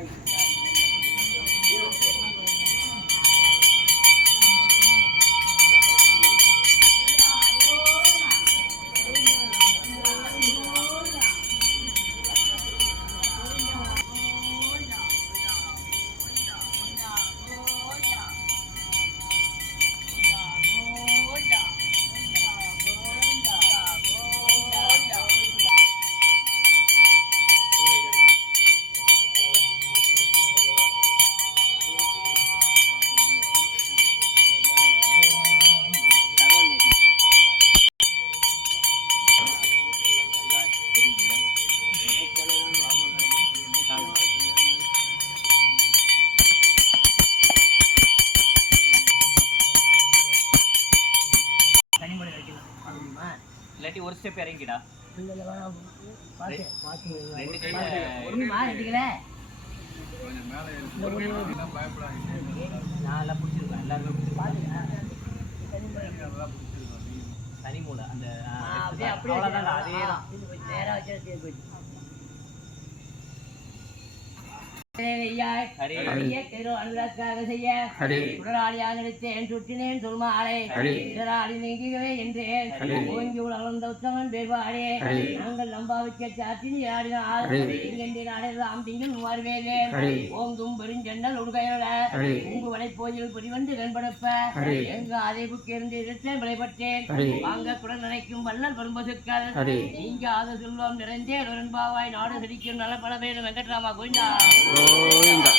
Bye. எல்லாருமே பிடிச்சிருக்கேன். பாத்துக்கா. தனி மூளை அந்த ஆ, ஆ, ஹரி ஐயா, திரு அனுராக்காக செய்ய உடலாளியாக நினைத்தேன் சுற்றினேன் சொல்மாலை ஹரி. இதராளி நீங்கியவே என்றேன். ஓங்கி உலகளந்த உத்தமன் பேர்வாடே. நாங்கள் நம்பாவிக்க சாத்தினி ஆடினால். இங்கென்றி நாடெல்லாம் திங்கள் மூவார்வேலேன் ஹரி. ஓங்கும் பெருஞ்செண்டல் உடுகையோட உங்கு வலைப்போதில் புரிவந்து ஹரி. எங்கு அதை புக்கிருந்து இருட்டேன் விளைபட்டேன். வாங்க குடன் நினைக்கும் வல்லல் பெரும்பசுக்கள் ஹரி. நீங்க ஆத செல்வம் நிறைந்தே ஒருபாவாய் நாடு சிரிக்கும் நல பல பேர் வெங்கட்ராமா கோவிந்தா. கோவிந்தா.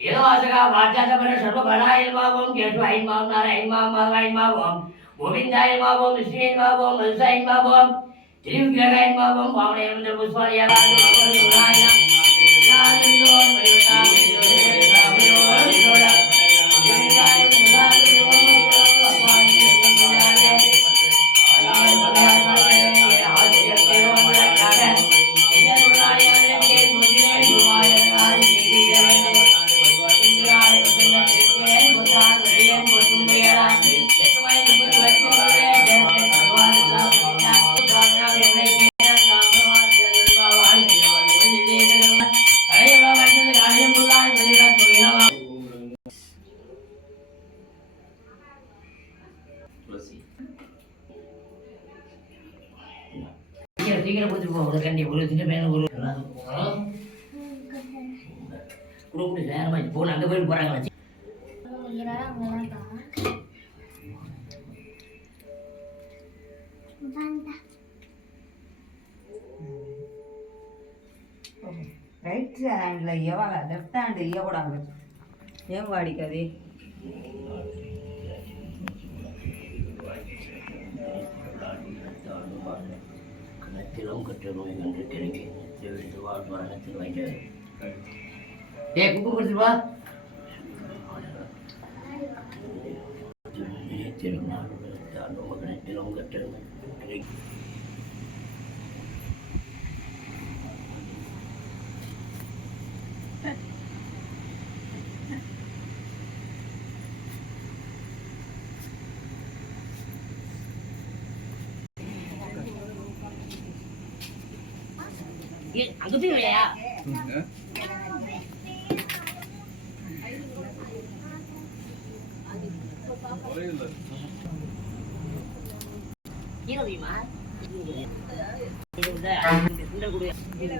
వేదవాసగా వాచ్యాచమన సర్వబలాయ మావం కేశవాయి మాం నారాయణ మాం మాధవాయి మావం గోవిందాయ మావం విష్ణుయన్ మావం మధుసాయి మావం త్రివిగ్రహాయ మావం వామన పుష్పాలయ சீக்கிரம் கொடுத்துட்டு ஒரு கண்டி ஒரு திங்க மேலே ஒரு கொடுக்க நேரமாக போகணும். அங்கே போயிட்டு போகிறாங்களா ரைட் ஹேண்டில் எவ்வளோ லெஃப்ட் ஹேண்டு ஏவடாங்க ஏன் வாடிக்காதே అది கற்ற நோய் என்று தெரிவி தெரிவித்து வாழ் மரணத்தில் வைக்க ஏ குப்பு கொடுத்துட்டு வா. திருநாள் கணத்திலும் கிடைக்கும் அங்க தூக்கலையா கீழே வையுமா? இது